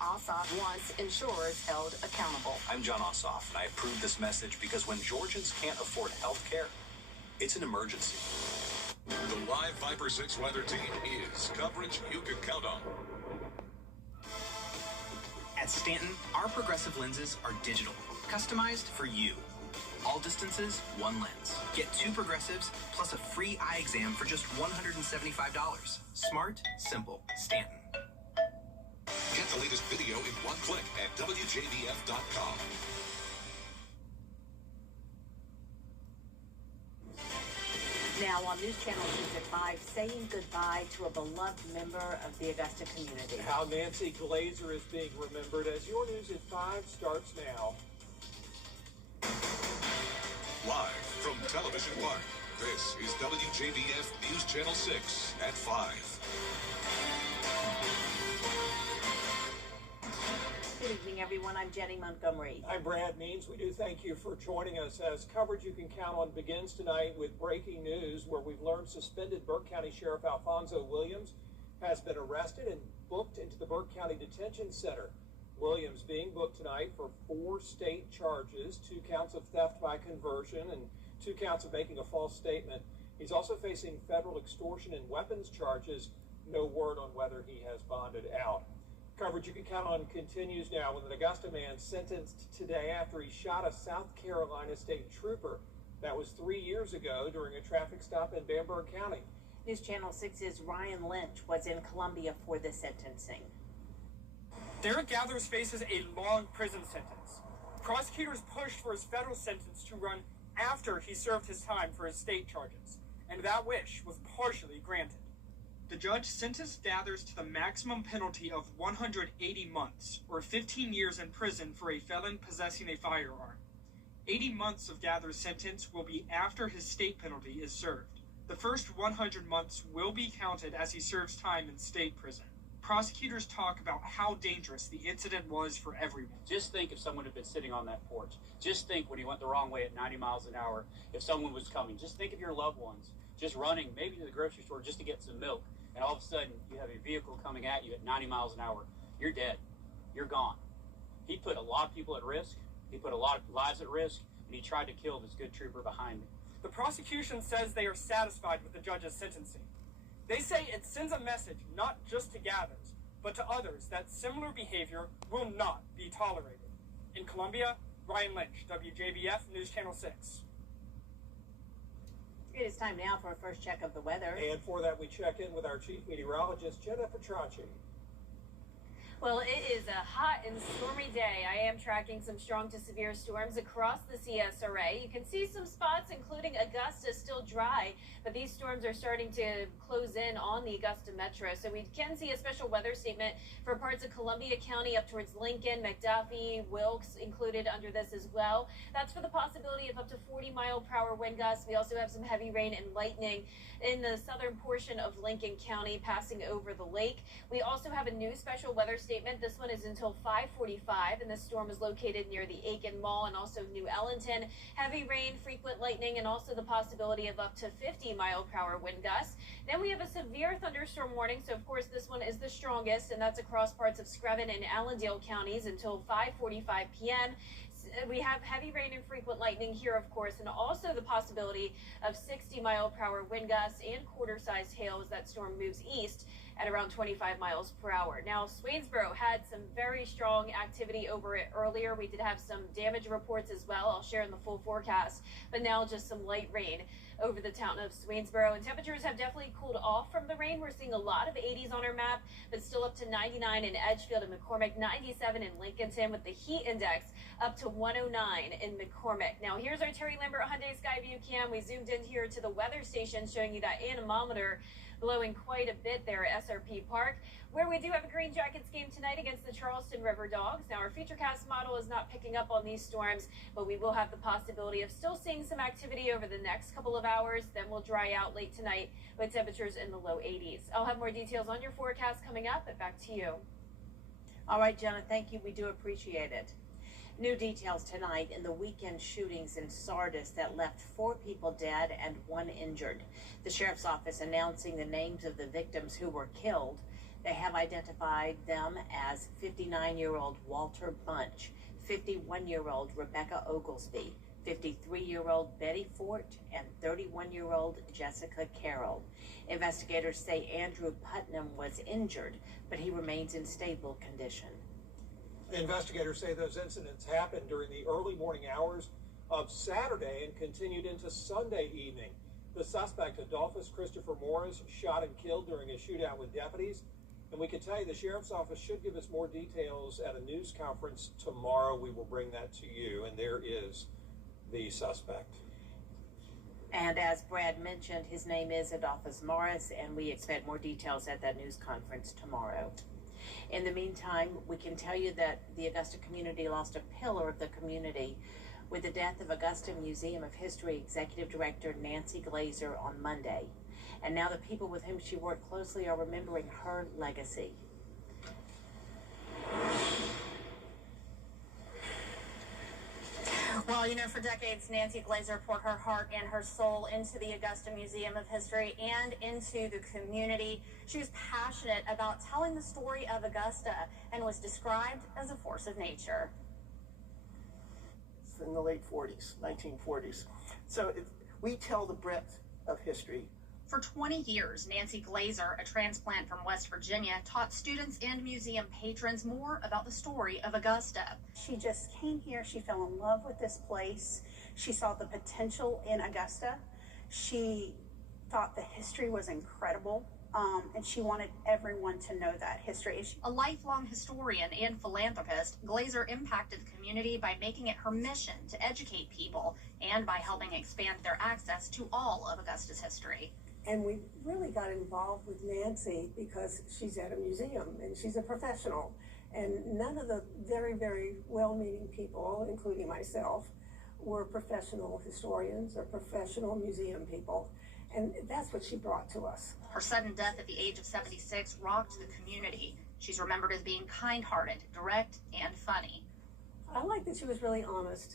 Ossoff wants insurers held accountable. I'm John Ossoff, and I approve this message because when Georgians can't afford health care, it's an emergency. The live Viper 6 weather team is coverage you can count on. At Stanton, our progressive lenses are digital, customized for you. All distances, one lens. Get 2 progressives plus a free eye exam for just $175. Smart, simple, Stanton. Get the latest video in one click at WJBF.com. Now on News Channel 6 at 5, saying goodbye to a beloved member of the Augusta community. How Nancy Glazer is being remembered as your News at 5 starts now. Live from Television Park, this is WJBF News Channel 6 at 5. Good evening, everyone. I'm Jenny Montgomery. I'm Brad Means. We do thank you for joining us as coverage you can count on begins tonight with breaking news where we've learned suspended Burke County Sheriff Alfonso Williams has been arrested and booked into the Burke County Detention Center. Williams being booked tonight for 4 state charges, 2 counts of theft by conversion and 2 counts of making a false statement. He's also facing federal extortion and weapons charges. No word on whether he has bonded out. Coverage you can count on continues now with an Augusta man sentenced today after he shot a South Carolina state trooper. That was 3 years ago during a traffic stop in Bamberg County. News Channel 6's Ryan Lynch was in Columbia for the sentencing. Derek Gathers faces a long prison sentence. Prosecutors pushed for his federal sentence to run after he served his time for his state charges, and that wish was partially granted. The judge sentenced Gathers to the maximum penalty of 180 months, or 15 years in prison for a felon possessing a firearm. 80 months of Gathers' sentence will be after his state penalty is served. The first 100 months will be counted as he serves time in state prison. Prosecutors talk about how dangerous the incident was for everyone. Just think if someone had been sitting on that porch. Just think when he went the wrong way at 90 miles an hour, if someone was coming. Just think of your loved ones just running maybe to the grocery store just to get some milk. And all of a sudden, you have a vehicle coming at you at 90 miles an hour. You're dead. You're gone. He put a lot of people at risk. He put a lot of lives at risk. And he tried to kill this good trooper behind me. The prosecution says they are satisfied with the judge's sentencing. They say it sends a message not just to Gathers, but to others that similar behavior will not be tolerated. In Columbia, Ryan Lynch, WJBF News Channel 6. It is time now for a first check of the weather. And for that, we check in with our chief meteorologist, Jenna Petracci. Well, it is a hot and stormy day. I am tracking some strong to severe storms across the CSRA. You can see some spots, including Augusta, still dry, but these storms are starting to close in on the Augusta metro. So we can see a special weather statement for parts of Columbia County up towards Lincoln, McDuffie, Wilkes included under this as well. That's for the possibility of up to 40-mile-per-hour wind gusts. We also have some heavy rain and lightning in the southern portion of Lincoln County passing over the lake. We also have a new special weather statement. This one is until 5:45, and this storm is located near the Aiken Mall and also New Ellington. Heavy rain, frequent lightning, and also the possibility of up to 50-mile-per-hour wind gusts. Then we have a severe thunderstorm warning, so of course this one is the strongest, and that's across parts of Screven and Allendale counties until 5:45 p.m. We have heavy rain and frequent lightning here, of course, and also the possibility of 60-mile-per-hour wind gusts and quarter-sized hail as that storm moves east at around 25 miles per hour. Now, Swainsboro had some very strong activity over it earlier. We did have some damage reports as well. I'll share in the full forecast, but now just some light rain over the town of Swainsboro. And temperatures have definitely cooled off from the rain. We're seeing a lot of 80s on our map, but still up to 99 in Edgefield and McCormick, 97 in Lincolnton, with the heat index up to 109 in McCormick. Now, here's our Terry Lambert Hyundai Skyview cam. We zoomed in here to the weather station showing you that anemometer blowing quite a bit there at SRP Park, where we do have a Green Jackets game tonight against the Charleston River Dogs. Now, our Futurecast model is not picking up on these storms, but we will have the possibility of still seeing some activity over the next couple of hours. Then we'll dry out late tonight with temperatures in the low 80s. I'll have more details on your forecast coming up, but back to you. All right, Jenna, thank you. We do appreciate it. New details tonight in the weekend shootings in Sardis that left 4 people dead and 1 injured. The sheriff's office announcing the names of the victims who were killed. They have identified them as 59-year-old Walter Bunch, 51-year-old Rebecca Oglesby, 53-year-old Betty Fort, and 31-year-old Jessica Carroll. Investigators say Andrew Putnam was injured, but he remains in stable condition. Investigators say those incidents happened during the early morning hours of Saturday and continued into Sunday evening. The suspect, Adolphus Christopher Morris, shot and killed during a shootout with deputies. And we can tell you the sheriff's office should give us more details at a news conference tomorrow. We will bring that to you. And there is the suspect. And as Brad mentioned, his name is Adolphus Morris, and we expect more details at that news conference tomorrow. In the meantime, we can tell you that the Augusta community lost a pillar of the community with the death of Augusta Museum of History Executive Director Nancy Glazer on Monday. And now the people with whom she worked closely are remembering her legacy. Well, you know, for decades, Nancy Glazer poured her heart and her soul into the Augusta Museum of History and into the community. She was passionate about telling the story of Augusta and was described as a force of nature. In the late 40s, 1940s. So we tell the breadth of history. For 20 years, Nancy Glazer, a transplant from West Virginia, taught students and museum patrons more about the story of Augusta. She just came here, she fell in love with this place, she saw the potential in Augusta, she thought the history was incredible, and she wanted everyone to know that history. A lifelong historian and philanthropist, Glazer impacted the community by making it her mission to educate people and by helping expand their access to all of Augusta's history. And we really got involved with Nancy because she's at a museum and she's a professional. And none of the very, very well-meaning people, including myself, were professional historians or professional museum people. And that's what she brought to us. Her sudden death at the age of 76 rocked the community. She's remembered as being kind-hearted, direct, and funny. I like that she was really honest.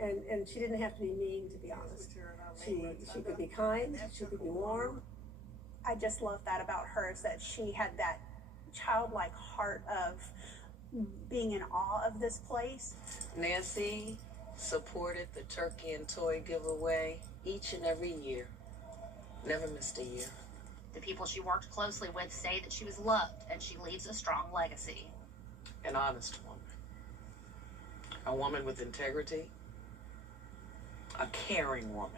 And she didn't have to be mean, to be honest. She could be kind, she could be warm. I just love that about her, is that she had that childlike heart of being in awe of this place. Nancy supported the turkey and toy giveaway each and every year. Never missed a year. The people she worked closely with say that she was loved and she leaves a strong legacy. An honest woman. A woman with integrity. A caring woman.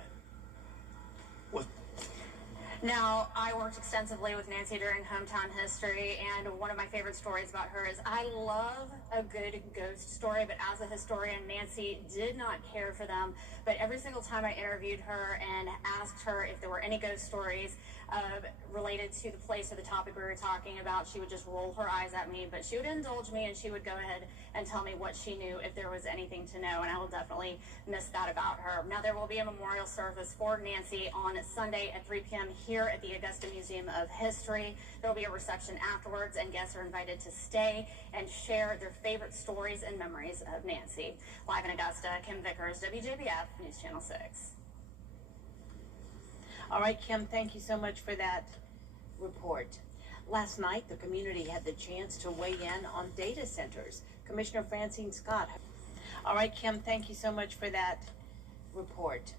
Now, I worked extensively with Nancy during Hometown History, and one of my favorite stories about her is I love a good ghost story, but as a historian, Nancy did not care for them. But every single time I interviewed her and asked her if there were any ghost stories related to the place or the topic we were talking about, she would just roll her eyes at me, but she would indulge me and she would go ahead and tell me what she knew if there was anything to know, and I will definitely miss that about her. Now, there will be a memorial service for Nancy on Sunday at 3 p.m. here at the Augusta Museum of History. There will be a reception afterwards, and guests are invited to stay and share their favorite stories and memories of Nancy. Live in Augusta, Kim Vickers, WJBF, News Channel 6. All right, Kim, thank you so much for that report. Last night, the community had the chance to weigh in on data centers. Commissioner Francine Scott. All right, Kim, thank you so much for that report.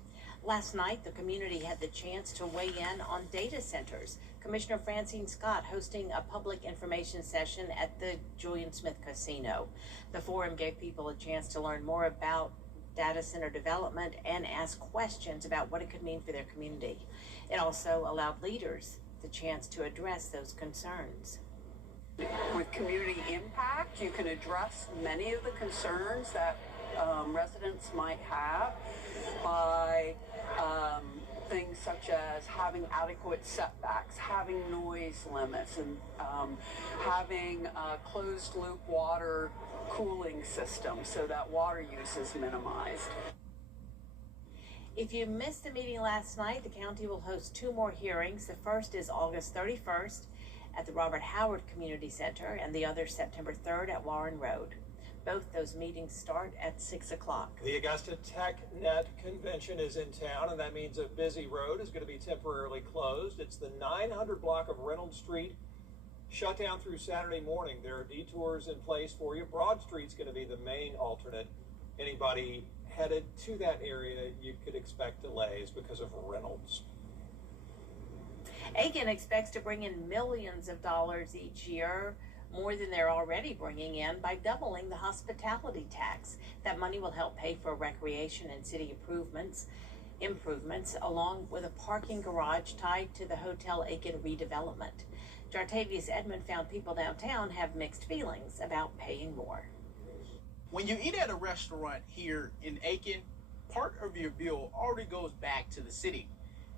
Last night, the community had the chance to weigh in on data centers. Commissioner Francine Scott hosting a public information session at the Julian Smith Casino. The forum gave people a chance to learn more about data center development and ask questions about what it could mean for their community. It also allowed leaders the chance to address those concerns. With community impact, you can address many of the concerns that residents might have by things such as having adequate setbacks, having noise limits, and having a closed-loop water cooling system so that water use is minimized. If you missed the meeting last night, the county will host 2 more hearings. The first is August 31st at the Robert Howard Community Center, and the other September 3rd at Warren Road. Both those meetings start at 6 o'clock. The Augusta TechNet Convention is in town, and that means a busy road is going to be temporarily closed. It's the 900 block of Reynolds Street Shut down through Saturday morning. There are detours in place for you. Broad Street's going to be the main alternate. Anybody headed to that area, you could expect delays because of Reynolds. Aiken expects to bring in millions of dollars each year, more than they're already bringing in, by doubling the hospitality tax. That money will help pay for recreation and city improvements, along with a parking garage tied to the Hotel Aiken redevelopment. Jartavius Edmond found people downtown have mixed feelings about paying more. When you eat at a restaurant here in Aiken, part of your bill already goes back to the city.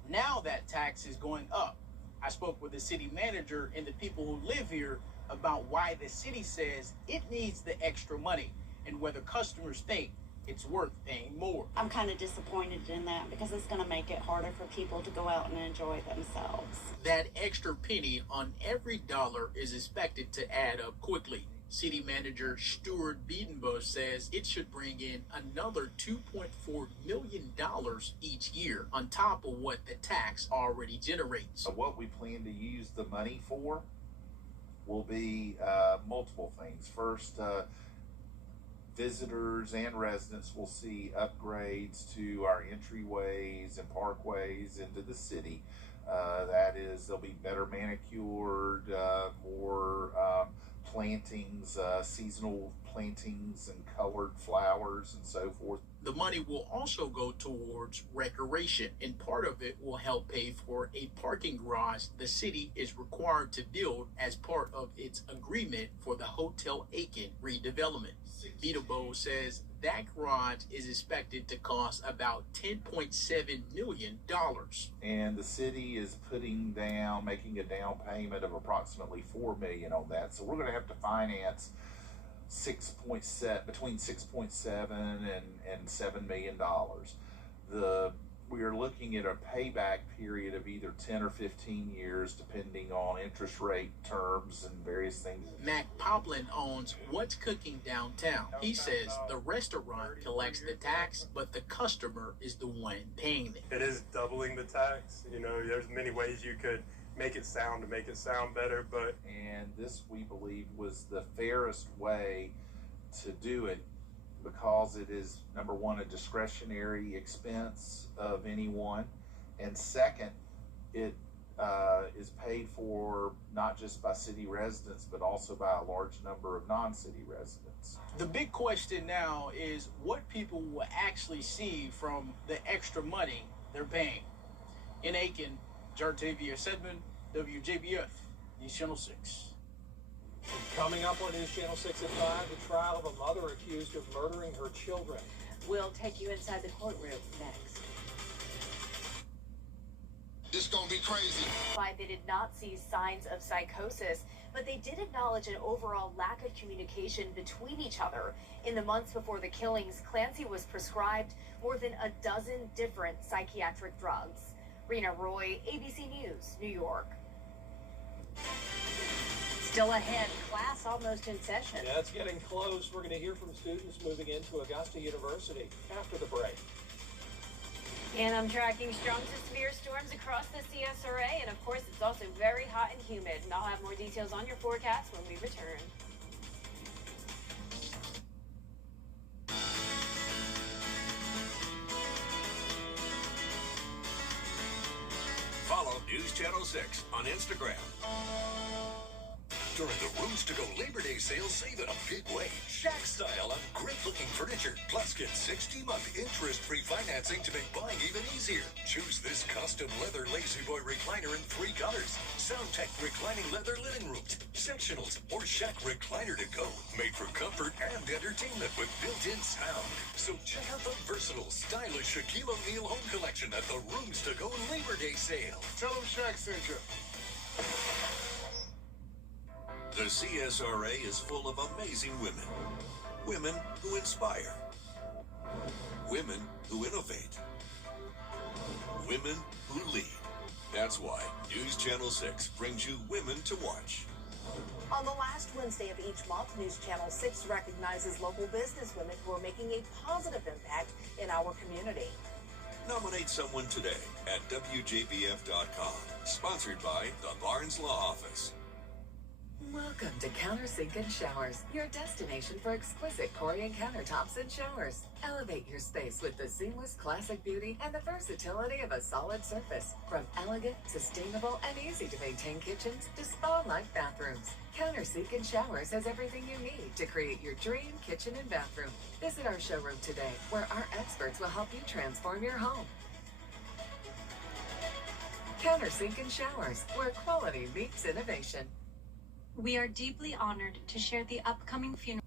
Now that tax is going up. I spoke with the city manager and the people who live here about why the city says it needs the extra money and whether customers think it's worth paying more. I'm kind of disappointed in that because it's going to make it harder for people to go out and enjoy themselves. That extra penny on every dollar is expected to add up quickly. City Manager Stuart Biedenbush says it should bring in another $2.4 million each year on top of what the tax already generates. What we plan to use the money for will be multiple things. First, visitors and residents will see upgrades to our entryways and parkways into the city. That is, they'll be better manicured, more plantings, seasonal plantings and colored flowers and so forth. The money will also go towards recreation, and part of it will help pay for a parking garage the city is required to build as part of its agreement for the Hotel Aiken redevelopment. Vitobo says that garage is expected to cost about $10.7 million. And the city is making a down payment of approximately $4 million on that. So we're going to have to finance between $6.7 and $7 million. We are looking at a payback period of either 10 or 15 years, depending on interest rate terms and various things. Mac Poplin owns What's Cooking Downtown. He says the restaurant collects the tax, but the customer is the one paying it. It is doubling the tax. You know, there's many ways you could make it sound better, but... And this, we believe, was the fairest way to do it, because it is, number one, a discretionary expense of anyone, and second, it is paid for not just by city residents, but also by a large number of non-city residents. The big question now is what people will actually see from the extra money they're paying. In Aiken, Jartavius Edmond, WJBF, News Channel 6. Coming up on News Channel 6 at 5, the trial of a mother accused of murdering her children. We'll take you inside the courtroom next. It's gonna be crazy. They did not see signs of psychosis, but they did acknowledge an overall lack of communication between each other. In the months before the killings, Clancy was prescribed more than a dozen different psychiatric drugs. Rena Roy, ABC News, New York. Still ahead, class almost in session. Yeah, it's getting close. We're going to hear from students moving into Augusta University after the break. And I'm tracking strong to severe storms across the CSRA, and of course it's also very hot and humid. And I'll have more details on your forecast when we return. Follow News Channel 6 on Instagram. During the Rooms to Go Labor Day sale, save in a big way. Shack style on great-looking furniture. Plus, get 60-month interest-free financing to make buying even easier. Choose this custom leather Lazy Boy recliner in 3 colors. SoundTech reclining leather living rooms, sectionals, or Shack recliner to go. Made for comfort and entertainment with built-in sound. So check out the versatile, stylish Shaquille O'Neal home collection at the Rooms to Go Labor Day sale. Tell them Shack sent you. The CSRA is full of amazing women. Women who inspire. Women who innovate. Women who lead. That's why News Channel 6 brings you Women to Watch. On the last Wednesday of each month, News Channel 6 recognizes local businesswomen who are making a positive impact in our community. Nominate someone today at WJBF.com. Sponsored by the Barnes Law Office. Welcome to Countersink and Showers, your destination for exquisite Korean countertops and showers. Elevate your space with the seamless classic beauty and the versatility of a solid surface. From elegant, sustainable, and easy-to-maintain kitchens to spa-like bathrooms, Countersink and Showers has everything you need to create your dream kitchen and bathroom. Visit our showroom today, where our experts will help you transform your home. Countersink and Showers, where quality meets innovation. We are deeply honored to share the upcoming funeral.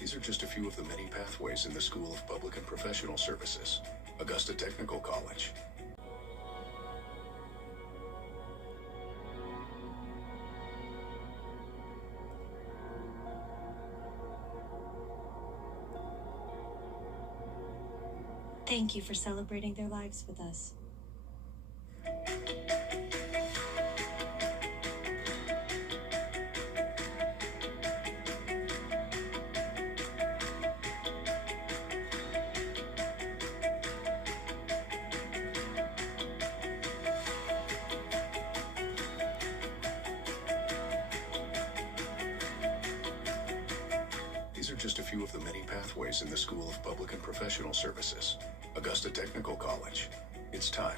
These are just a few of the many pathways in the School of Public and Professional Services, Augusta Technical College. Thank you for celebrating their lives with us. These are just a few of the many pathways in the School of Public and Professional Services, Augusta Technical College. It's time.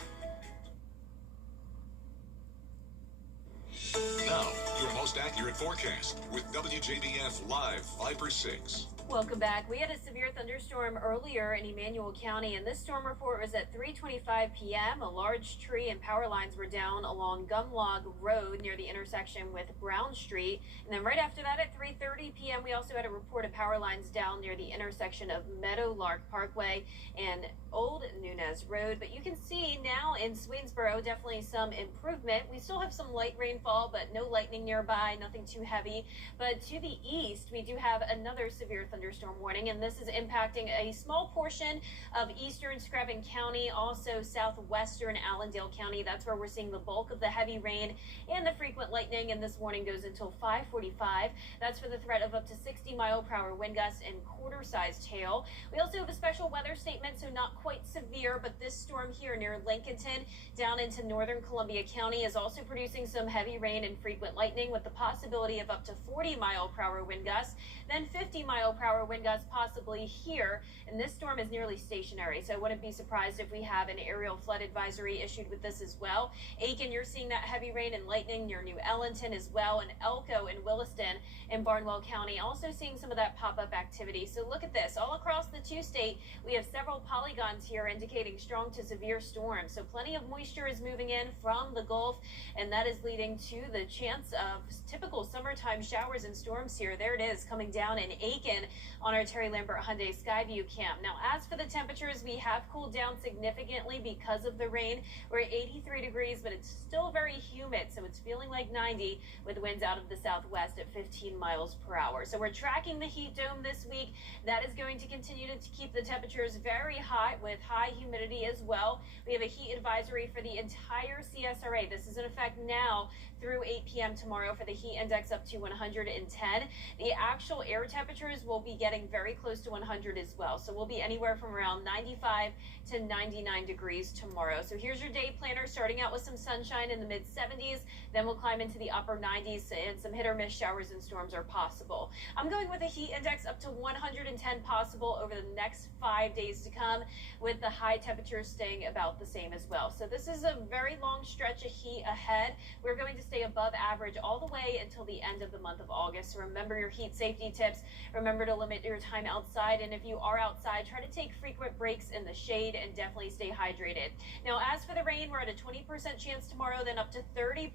Now, your most accurate forecast with WJBF Live Viper 6. Welcome back. We had a severe thunderstorm earlier in Emmanuel County, and this storm report was at 3:25 p.m. A large tree and power lines were down along Gumlog Road near the intersection with Brown Street. And then right after that at 3:30 p.m., we also had a report of power lines down near the intersection of Meadowlark Parkway and Old Nunez Road. But you can see now in Swainsboro, definitely some improvement. We still have some light rainfall, but no lightning nearby, nothing too heavy. But to the east, we do have another severe thunderstorm warning, and this is impacting a small portion of eastern Screven County, also southwestern Allendale County. That's where we're seeing the bulk of the heavy rain and the frequent lightning, and this warning goes until 5:45. That's for the threat of up to 60-mile-per-hour wind gusts and quarter-sized hail. We also have a special weather statement, so not quite severe, but this storm here near Lincolnton down into northern Columbia County is also producing some heavy rain and frequent lightning with the possibility of up to 40-mile-per-hour wind gusts, then 50-mile-per-hour wind gusts possibly here. And this storm is nearly stationary, so I wouldn't be surprised if we have an aerial flood advisory issued with this as well. Aiken, you're seeing that heavy rain and lightning near New Ellenton as well, and Elko and Williston in Barnwell County also seeing some of that pop-up activity. So look at this. All across the two-state, we have several polygons here indicating strong to severe storms. So plenty of moisture is moving in from the Gulf, and that is leading to the chance of typical summertime showers and storms here. There it is, coming down in Aiken on our Terry Lambert Hyundai Skyview Camp. Now, as for the temperatures, we have cooled down significantly because of the rain. We're at 83 degrees, but it's still very humid, so it's feeling like 90 with winds out of the southwest at 15 miles per hour. So we're tracking the heat dome this week. That is going to continue to keep the temperatures very hot with high humidity as well. We have a heat advisory for the entire CSRA. This is in effect now through 8 p.m. tomorrow for the heat index up to 110. The actual air temperatures will be getting very close to 100 as well. So we'll be anywhere from around 95 to 99 degrees tomorrow. So here's your day planner, starting out with some sunshine in the mid 70s. Then we'll climb into the upper 90s, and some hit or miss showers and storms are possible. I'm going with a heat index up to 110 possible over the next 5 days to come, with the high temperatures staying about the same as well. So this is a very long stretch of heat ahead. We're going to stay above average all the way until the end of the month of August. So remember your heat safety tips. Remember to limit your time outside, and if you are outside, try to take frequent breaks in the shade and definitely stay hydrated. Now, as for the rain, we're at a 20% chance tomorrow, then up to 30%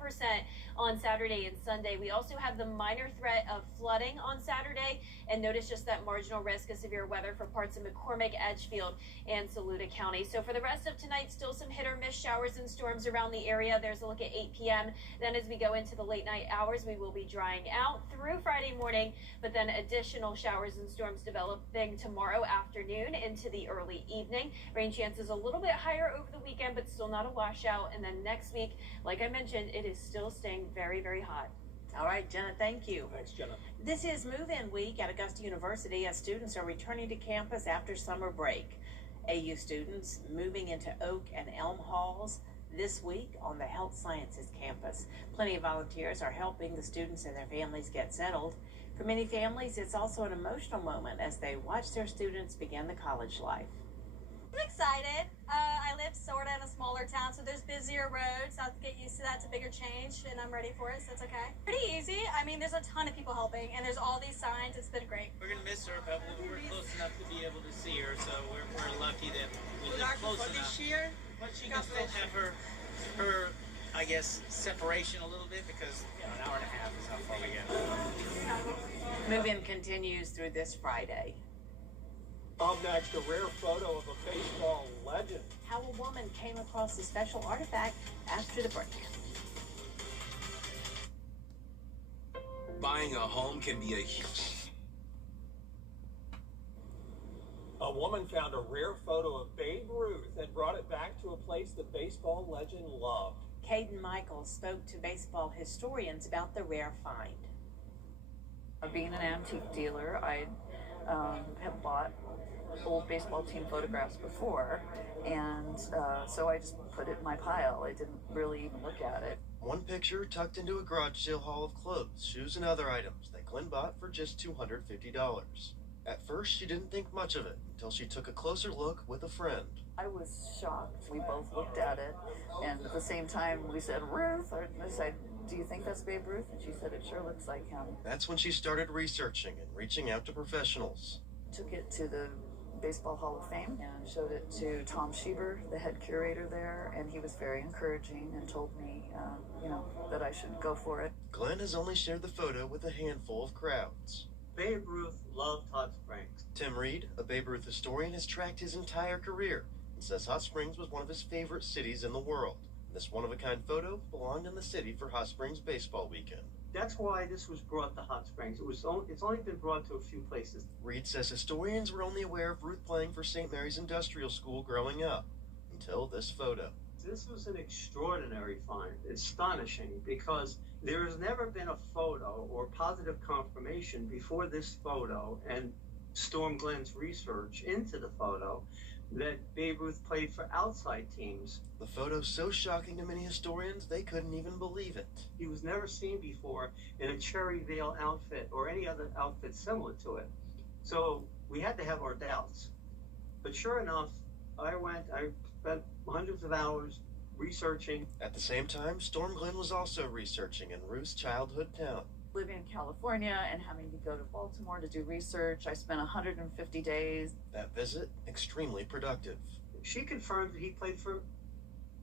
on Saturday and Sunday. We also have the minor threat of flooding on Saturday, and notice just that marginal risk of severe weather for parts of McCormick, Edgefield, and Saluda County. So for the rest of tonight, still some hit or miss showers and storms around the area. There's a look at 8 p.m. Then as we go into the late night hours, we will be drying out through Friday morning, but then additional showers and storms developing tomorrow afternoon into the early evening. Rain chances a little bit higher over the weekend, but still not a washout. And then next week, like I mentioned, it is still staying very, very hot. All right, Jenna, thank you. Thanks, Jenna. This is move-in week at Augusta University as students are returning to campus after summer break. AU students moving into Oak and Elm Halls this week on the Health Sciences campus. Plenty of volunteers are helping the students and their families get settled. For many families, it's also an emotional moment as they watch their students begin the college life. I'm excited. I live sort of in a smaller town, so there's busier roads. I have to get used to that. It's a bigger change, and I'm ready for it, so it's okay. Pretty easy. I mean, there's a ton of people helping, and there's all these signs. It's been great. We're going to miss her, but we're close enough to be able to see her, so we're lucky that we live close enough. But she can still have her, I guess, separation a little bit because, an hour and a half is how far we get. Move-in continues through this Friday. Up next, a rare photo of a baseball legend. How a woman came across a special artifact after the break. Buying a home can be a huge... A woman found a rare photo of Babe Ruth and brought it back to a place the baseball legend loved. Caden Michaels spoke to baseball historians about the rare find. Being an antique dealer, I have bought old baseball team photographs before, and so I just put it in my pile. I didn't really even look at it. One picture tucked into a garage sale haul of clothes, shoes, and other items that Glenn bought for just $250. At first, she didn't think much of it until she took a closer look with a friend. I was shocked. We both looked at it, and at the same time we said, Ruth, or I said, do you think that's Babe Ruth? And she said, it sure looks like him. That's when she started researching and reaching out to professionals. Took it to the Baseball Hall of Fame and showed it to Tom Schieber, the head curator there, and he was very encouraging and told me, that I should go for it. Glenn has only shared the photo with a handful of crowds. Babe Ruth loved Hot Springs. Tim Reed, a Babe Ruth historian, has tracked his entire career and says Hot Springs was one of his favorite cities in the world. This one-of-a-kind photo belonged in the city for Hot Springs baseball weekend. That's why this was brought to Hot Springs. It's only been brought to a few places. Reed says historians were only aware of Ruth playing for St. Mary's Industrial School growing up, until this photo. This was an extraordinary find. It's astonishing because there has never been a photo or positive confirmation before this photo and Storm Glenn's research into the photo that Babe Ruth played for outside teams. The photo's so shocking to many historians, they couldn't even believe it. He was never seen before in a Cherry Vale outfit or any other outfit similar to it. So we had to have our doubts. But sure enough, I spent hundreds of hours researching. At the same time, Storm Glenn was also researching in Ruth's childhood town. Living in California and having to go to Baltimore to do research, I spent 150 days. That visit, extremely productive. She confirmed that he played for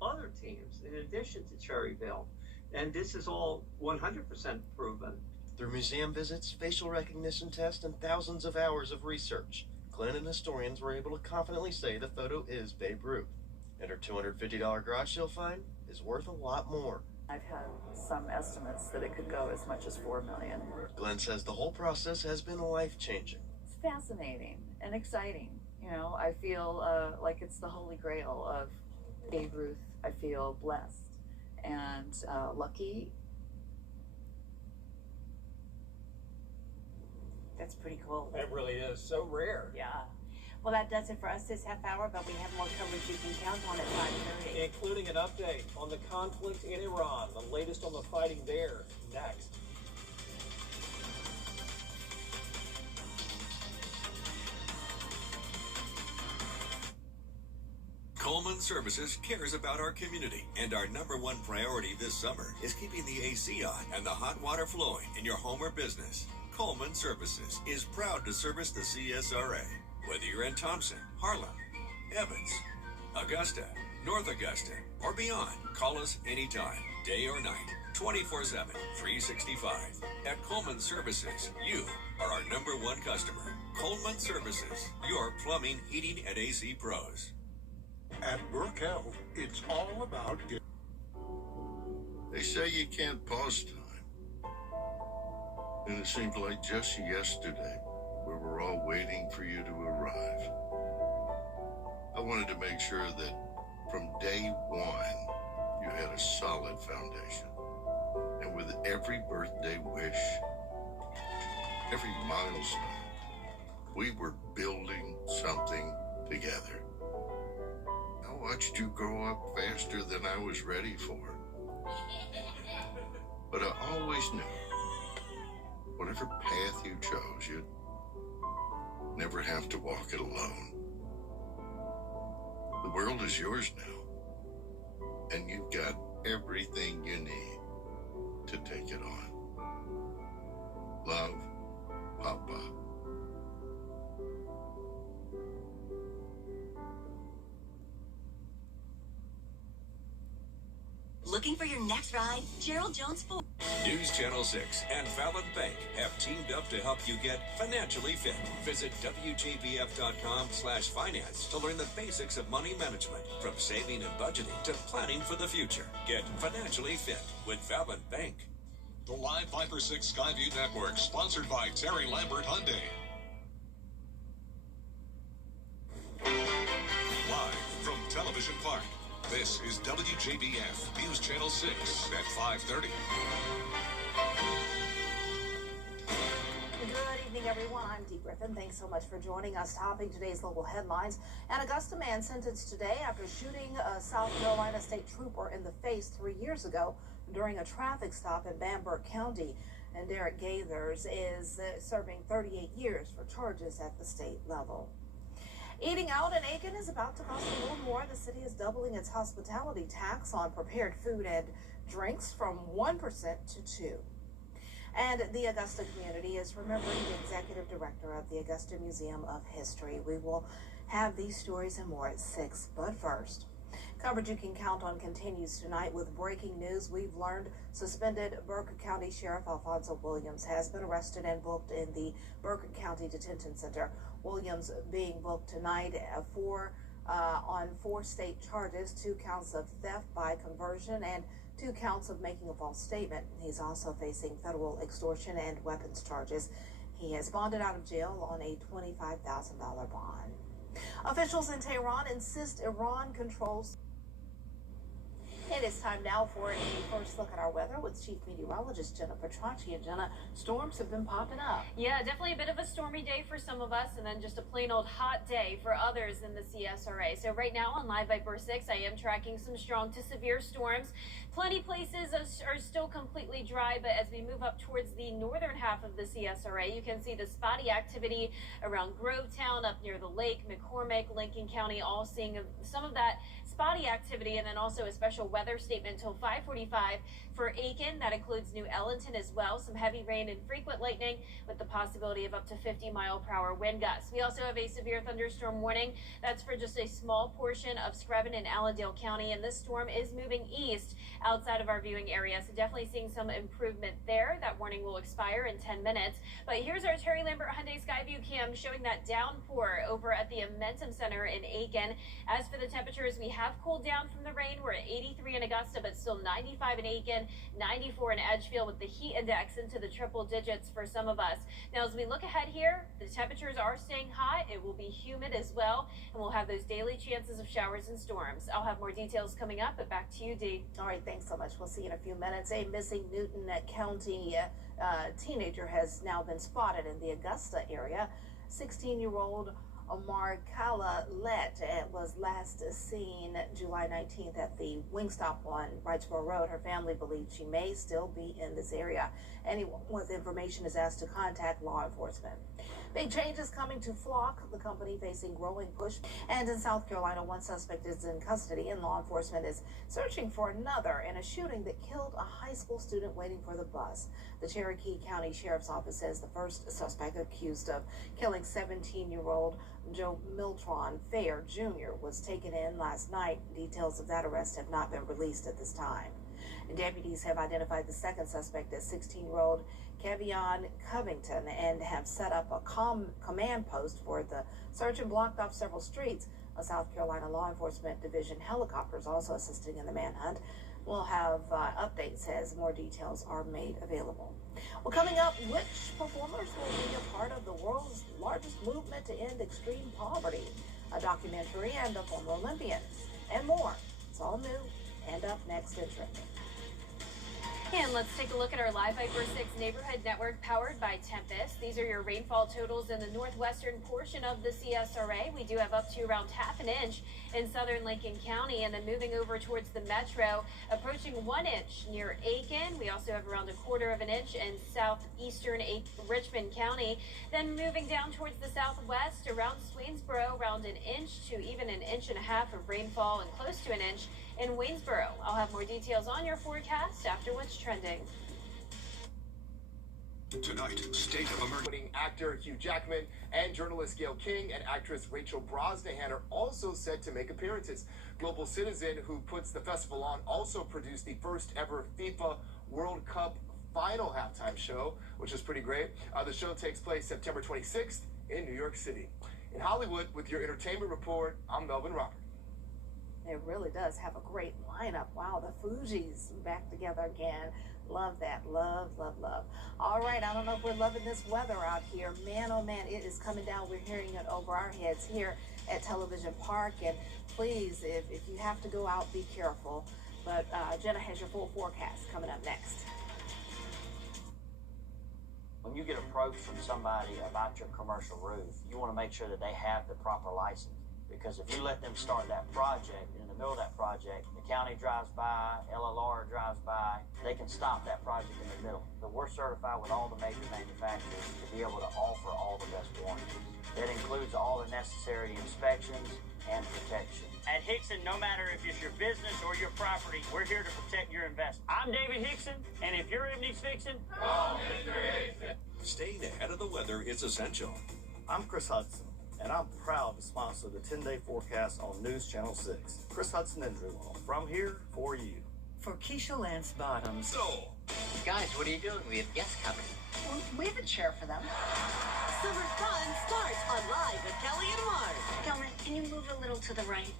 other teams in addition to Cherryville, and this is all 100% proven. Through museum visits, facial recognition tests, and thousands of hours of research, Glenn and historians were able to confidently say the photo is Babe Ruth, and her $250 garage sale find is worth a lot more. I've had some estimates that it could go as much as $4 million. Glenn says the whole process has been life-changing. It's fascinating and exciting. I feel like it's the holy grail of Babe Ruth. I feel blessed and lucky. That's pretty cool. It really is so rare. Yeah. Well, that does it for us this half hour, but we have more coverage you can count on at 5:30. Including an update on the conflict in Iran, the latest on the fighting there, next. Coleman Services cares about our community, and our #1 priority this summer is keeping the AC on and the hot water flowing in your home or business. Coleman Services is proud to service the CSRA. Whether you're in Thompson, Harlem, Evans, Augusta, North Augusta, or beyond, call us anytime, day or night, 24/7, 365. At Coleman Services, you are our #1 customer. Coleman Services, your plumbing, heating, and AC pros. At Burke Health, it's all about They say you can't pause time. And it seems like just yesterday we were all waiting for you to arrive. I wanted to make sure that from day one you had a solid foundation. And with every birthday wish, every milestone, we were building something together. I watched you grow up faster than I was ready for. But I always knew, whatever path you chose, you'd never have to walk it alone. The world is yours now, and you've got everything you need to take it on. Love, Papa. Looking for your next ride? Gerald Jones Ford. News Channel 6 and Fallon Bank have teamed up to help you get financially fit. Visit WJBF.com/finance to learn the basics of money management, from saving and budgeting to planning for the future. Get financially fit with Fallon Bank. The live Viper 6 Skyview Network, sponsored by Terry Lambert Hyundai. Live from Television Park, this is WJBF News Channel 6 at 5:30. Good evening, everyone. I'm Dee Griffin. Thanks so much for joining us. Topping today's local headlines: an Augusta man sentenced today after shooting a South Carolina state trooper in the face 3 years ago during a traffic stop in Bamberg County. And Derek Gaithers is serving 38 years for charges at the state level. Eating out in Aiken is about to cost a little more. The city is doubling its hospitality tax on prepared food and drinks from 1% to 2%. And the Augusta community is remembering the executive director of the Augusta Museum of History. We will have these stories and more at 6. But first, coverage you can count on continues tonight with breaking news. We've learned suspended Burke County Sheriff Alfonso Williams has been arrested and booked in the Burke County Detention Center. Williams being booked tonight on 4 state charges, 2 counts of theft by conversion and 2 counts of making a false statement. He's also facing federal extortion and weapons charges. He has bonded out of jail on a $25,000 bond. Officials in Tehran insist Iran controls. It is time now for a first look at our weather with Chief Meteorologist Jenna Petracci. And Jenna, storms have been popping up. Yeah, definitely a bit of a stormy day for some of us, and then just a plain old hot day for others in the CSRA. So right now on Live Viper 6, I am tracking some strong to severe storms. Plenty places are still completely dry, but as we move up towards the northern half of the CSRA, you can see the spotty activity around Grovetown, up near the lake, McCormick, Lincoln County, all seeing some of that spotty activity, and then also a special weather statement until 5:45 for Aiken. That includes New Ellington as well. Some heavy rain and frequent lightning with the possibility of up to 50-mile-per-hour wind gusts. We also have a severe thunderstorm warning. That's for just a small portion of Screven and Allendale County, and this storm is moving east outside of our viewing area, so definitely seeing some improvement there. That warning will expire in 10 minutes. But here's our Terry Lambert Hyundai Skyview cam showing that downpour over at the Amentum Center in Aiken. As for the temperatures, we have cooled down from the rain. We're at 83 in Augusta, but still 95 in Aiken, 94 in Edgefield, with the heat index into the triple digits for some of us. Now, as we look ahead here, the temperatures are staying hot. It will be humid as well, and we'll have those daily chances of showers and storms. I'll have more details coming up, but back to you, Dee. All right, thanks so much. We'll see you in a few minutes. A missing Newton County teenager has now been spotted in the Augusta area. 16-year-old Omar Kala-Let was last seen July 19th at the Wingstop on Wrightsboro Road. Her family believes she may still be in this area. Anyone with information is asked to contact law enforcement. Big changes coming to Flock, the company facing growing push. And in South Carolina, one suspect is in custody, and law enforcement is searching for another in a shooting that killed a high school student waiting for the bus. The Cherokee County Sheriff's Office says the first suspect accused of killing 17-year-old Joe Miltron Fair Jr. was taken in last night. Details of that arrest have not been released at this time. Deputies have identified the second suspect as 16-year-old Kevion Covington and have set up a command post for the search and blocked off several streets. A South Carolina Law Enforcement Division helicopter is also assisting in the manhunt. We'll have updates as more details are made available. Well, coming up, which performers will be a part of the world's largest movement to end extreme poverty? A documentary and a former Olympian, and more. It's all new and up next in Trending. And let's take a look at our Live Viper 6 neighborhood network powered by Tempest. These are your rainfall totals in the northwestern portion of the CSRA. We do have up to around half an inch in southern Lincoln County, and then moving over towards the metro, approaching 1 inch near Aiken. We also have around 1/4 of an inch in southeastern Richmond County. Then moving down towards the southwest around Swainsboro, around 1 inch to even 1.5 inches of rainfall and close to 1 inch in Waynesboro. I'll have more details on your forecast after what's trending. Tonight, state of emergency. Actor Hugh Jackman and journalist Gayle King and actress Rachel Brosnahan are also set to make appearances. Global Citizen, who puts the festival on, also produced the first ever FIFA World Cup final halftime show, which is pretty great. The show takes place September 26th in New York City. In Hollywood, with your entertainment report, I'm Melvin Robert. It really does have a great lineup. Wow, the Fugees back together again. Love that. Love, love, love. All right, I don't know if we're loving this weather out here. Man, oh man, it is coming down. We're hearing it over our heads here at Television Park. And please, if you have to go out, be careful. But Jenna has your full forecast coming up next. When you get approached from somebody about your commercial roof, you want to make sure that they have the proper license. Because if you let them start that project, in the middle of that project, the county drives by, LLR drives by, they can stop that project in the middle. So we're certified with all the major manufacturers to be able to offer all the best warranties. That includes all the necessary inspections and protection. At Hickson, no matter if it's your business or your property, we're here to protect your investment. I'm David Hickson, and if your evening's fixing, call Mr. Hickson. Staying ahead of the weather is essential. I'm Chris Hudson, and I'm proud to sponsor the 10-day forecast on News Channel 6. Chris Hudson Injury Law, from here for you. For Keisha Lance Bottoms. So, guys, what are you doing? We have guests coming. Well, we have a chair for them. Summer fun starts on Live with Kelly and Mark. Delma, can you move a little to the right?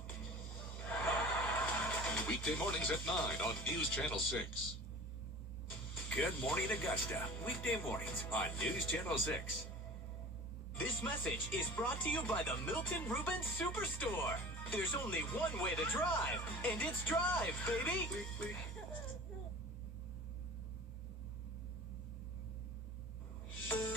Weekday mornings at 9 on News Channel 6. Good morning, Augusta. Weekday mornings on News Channel 6. This message is brought to you by the Milton Rubin Superstore. There's only one way to drive, and it's drive, baby.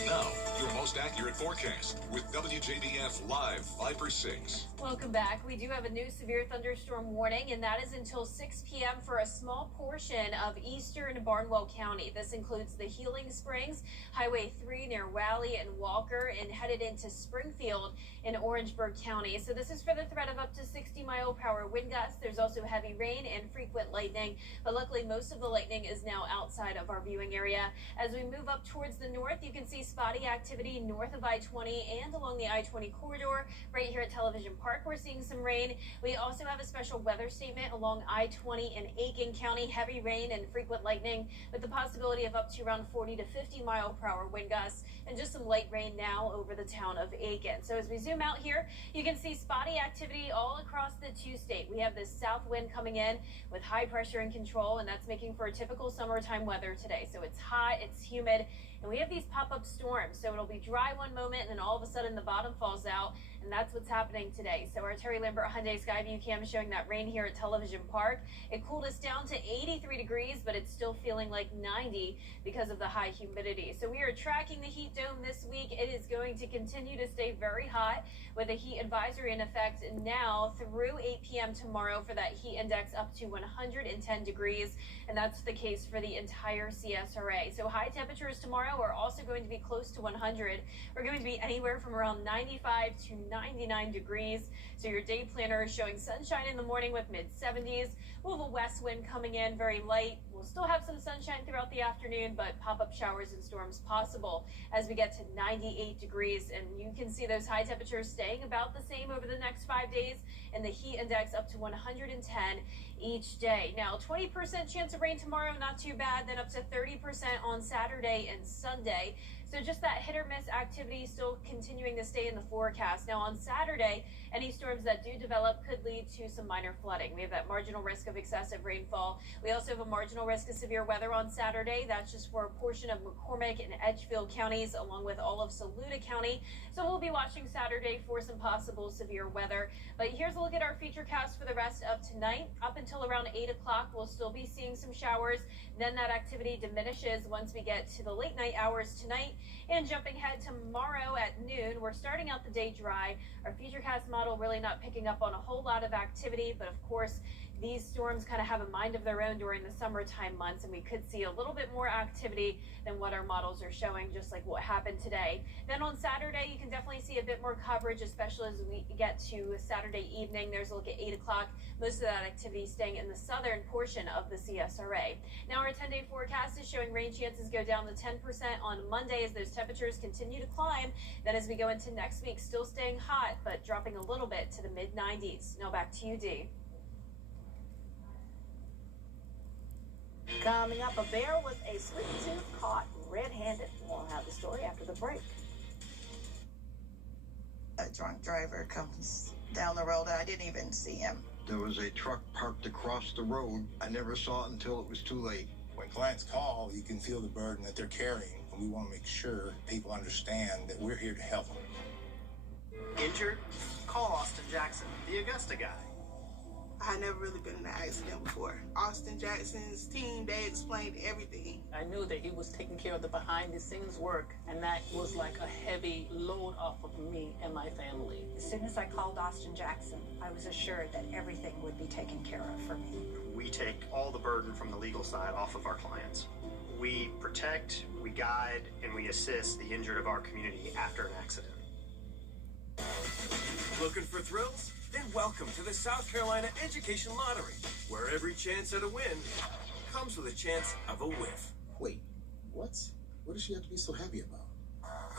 Now, your most accurate forecast with WJBF Live Viper 6. Welcome back. We do have a new severe thunderstorm warning, and that is until 6 p.m. for a small portion of eastern Barnwell County. This includes the Healing Springs, Highway 3 near Wally and Walker, and headed into Springfield in Orangeburg County. So this is for the threat of up to 60-mile-per-hour wind gusts. There's also heavy rain and frequent lightning, but luckily most of the lightning is now outside of our viewing area. As we move up towards the north, you can see spotty activity north of I-20 and along the I-20 corridor. Right here at Television Park, we're seeing some rain. We also have a special weather statement along I-20 in Aiken County. Heavy rain and frequent lightning with the possibility of up to around 40 to 50-mile-per-hour wind gusts, and just some light rain now over the town of Aiken. So as we zoom out here, you can see spotty activity all across the two-state. We have this south wind coming in with high pressure in control, and that's making for a typical summertime weather today. So it's hot, it's humid, and we have these pop-up storms. So it'll be dry one moment, and then all of a sudden the bottom falls out, and that's what's happening today. So our Terry Lambert Hyundai Skyview cam is showing that rain here at Television Park. It cooled us down to 83 degrees, but it's still feeling like 90 because of the high humidity. So we are tracking the heat dome this week. It is going to continue to stay very hot with a heat advisory in effect now through 8 p.m. tomorrow for that heat index up to 110 degrees. And that's the case for the entire CSRA. So high temperatures tomorrow are also going to be close to 100. We're going to be anywhere from around 95 to 99 degrees. So your day planner is showing sunshine in the morning with mid-70s. We'll have a west wind coming in very light. We'll We'll still have some sunshine throughout the afternoon, but pop-up showers and storms possible as we get to 98 degrees. And you can see those high temperatures staying about the same over the next 5 days, and the heat index up to 110 each day. Now, 20% chance of rain tomorrow, not too bad. Then up to 30% on Saturday and Sunday. So just that hit or miss activity still continuing to stay in the forecast. Now on Saturday, any storms that do develop could lead to some minor flooding. We have that marginal risk of excessive rainfall. We also have a marginal risk of severe weather on Saturday. That's just for a portion of McCormick and Edgefield counties, along with all of Saluda County. So we'll be watching Saturday for some possible severe weather. But here's a look at our feature cast for the rest of tonight. Up until around 8 o'clock, we'll still be seeing some showers. Then that activity diminishes once we get to the late night hours tonight. And jumping ahead tomorrow at noon, we're starting out the day dry. Our futurecast model really not picking up on a whole lot of activity, but of course, these storms kind of have a mind of their own during the summertime months, and we could see a little bit more activity than what our models are showing, just like what happened today. Then on Saturday, you can definitely see a bit more coverage, especially as we get to Saturday evening. There's a look at 8 o'clock. Most of that activity staying in the southern portion of the CSRA. Now our 10-day forecast is showing rain chances go down to 10% on Monday as those temperatures continue to climb. Then as we go into next week, still staying hot, but dropping a little bit to the mid-90s. Now back to you, Dee. Coming up, a bear with a sweet tooth caught red-handed. We'll have the story after the break. A drunk driver comes down the road. I didn't even see him. There was a truck parked across the road. I never saw it until it was too late. When clients call, you can feel the burden that they're carrying, and we want to make sure people understand that we're here to help them. Injured? Call Austin Jackson, the Augusta guy. I had never really been in an accident before. Austin Jackson's team, they explained everything. I knew that he was taking care of the behind-the-scenes work, and that was like a heavy load off of me and my family. As soon as I called Austin Jackson, I was assured that everything would be taken care of for me. We take all the burden from the legal side off of our clients. We protect, we guide, and we assist the injured of our community after an accident. Looking for thrills? Then welcome to the South Carolina Education Lottery, where every chance at a win comes with a chance of a whiff. Wait, what? What does she have to be so happy about?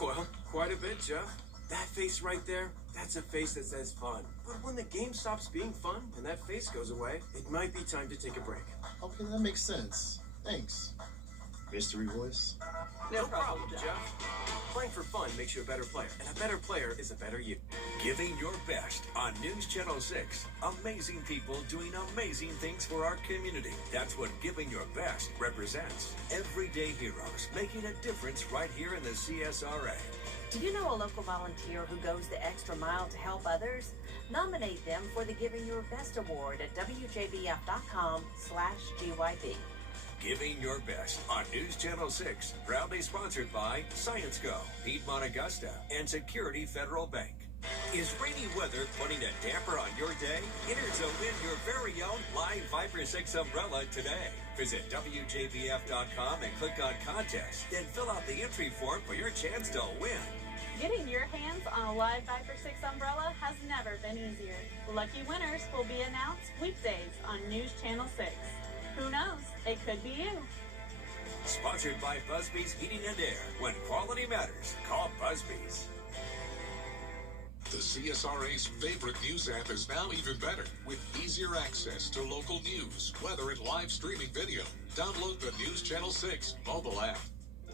Well, quite a bit, Jeff. That face right there, that's a face that says fun. But when the game stops being fun and that face goes away, it might be time to take a break. Okay, that makes sense. Thanks. Mystery voice? No problem, Jeff. Playing for fun makes you a better player, and a better player is a better you. Giving your best on News Channel 6. Amazing people doing amazing things for our community. That's what Giving Your Best represents. Everyday heroes making a difference right here in the CSRA. Do you know a local volunteer who goes the extra mile to help others? Nominate them for the Giving Your Best Award at WJBF.com/GYB. Giving Your Best on News Channel 6. Proudly sponsored by Science Go, Piedmont Augusta, and Security Federal Bank. Is rainy weather putting a damper on your day? Enter to win your very own Live Viper 6 umbrella today. Visit WJBF.com and click on Contest. Then fill out the entry form for your chance to win. Getting your hands on a Live Viper 6 umbrella has never been easier. Lucky winners will be announced weekdays on News Channel 6. Who knows? It could be you. Sponsored by Busby's Heating and Air. When quality matters, call Busby's. The CSRA's favorite news app is now even better with easier access to local news, weather, and live streaming video. Download the News Channel 6 mobile app.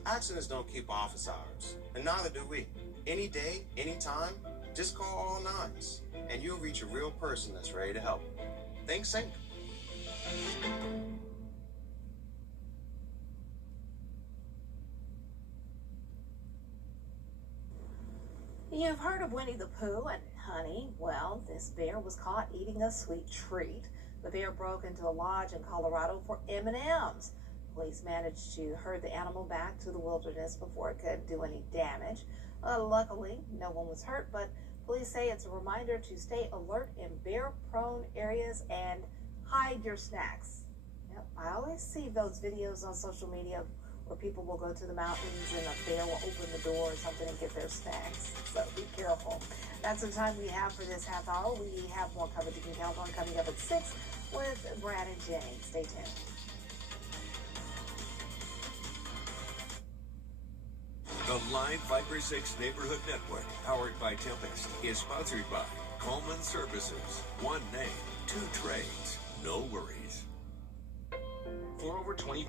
Accidents don't keep office hours, and neither do we. Any day, anytime, just call all nines, and you'll reach a real person that's ready to help. Think sync. You've heard of Winnie the Pooh and Honey. Well, this bear was caught eating a sweet treat. The bear broke into a lodge in Colorado for M&Ms. Police managed to herd the animal back to the wilderness before it could do any damage. Luckily, no one was hurt, but police say it's a reminder to stay alert in bear-prone areas and hide your snacks. Yep, I always see those videos on social media where people will go to the mountains and a bear will open the door or something and get their snacks. So be careful. That's the time we have for this half hour. We have more coverage you can count on coming up at 6 with Brad and Jenny. Stay tuned. The Live Viper 6 Neighborhood Network, powered by Tempest, is sponsored by Coleman Services. One name, two trades, no worries. For over 20.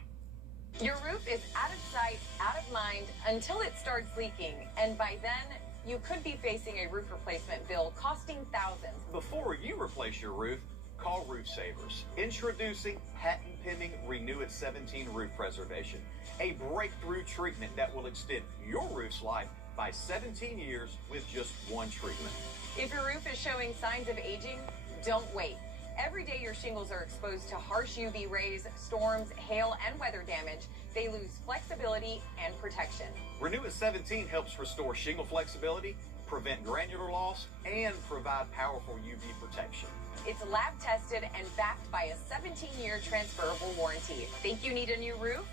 Your roof is out of sight, out of mind, until it starts leaking. And by then, you could be facing a roof replacement bill costing thousands. Before you replace your roof, call Roof Savers. Introducing patent-pending Renew It 17 roof preservation, a breakthrough treatment that will extend your roof's life by 17 years with just one treatment. If your roof is showing signs of aging, don't wait. Every day your shingles are exposed to harsh UV rays, storms, hail, and weather damage, they lose flexibility and protection. Renew It 17 helps restore shingle flexibility, prevent granular loss, and provide powerful UV protection. It's lab tested and backed by a 17-year transferable warranty. Think you need a new roof?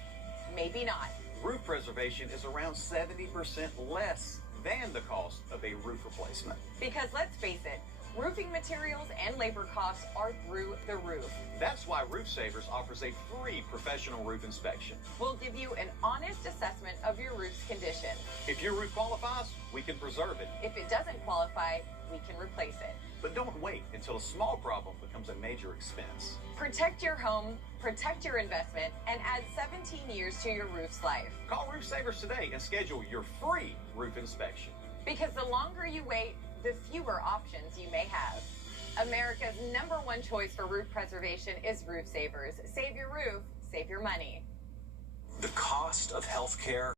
Maybe not. Roof preservation is around 70% less than the cost of a roof replacement. Because let's face it, roofing materials and labor costs are through the roof. That's why Roof Savers offers a free professional roof inspection. We'll give you an honest assessment of your roof's condition. If your roof qualifies, we can preserve it. If it doesn't qualify, we can replace it. But don't wait until a small problem becomes a major expense. Protect your home, protect your investment, and add 17 years to your roof's life. Call Roof Savers today and schedule your free roof inspection. Because the longer you wait, the fewer options you may have. America's #1 choice for roof preservation is Roof Savers. Save your roof, save your money. The cost of health care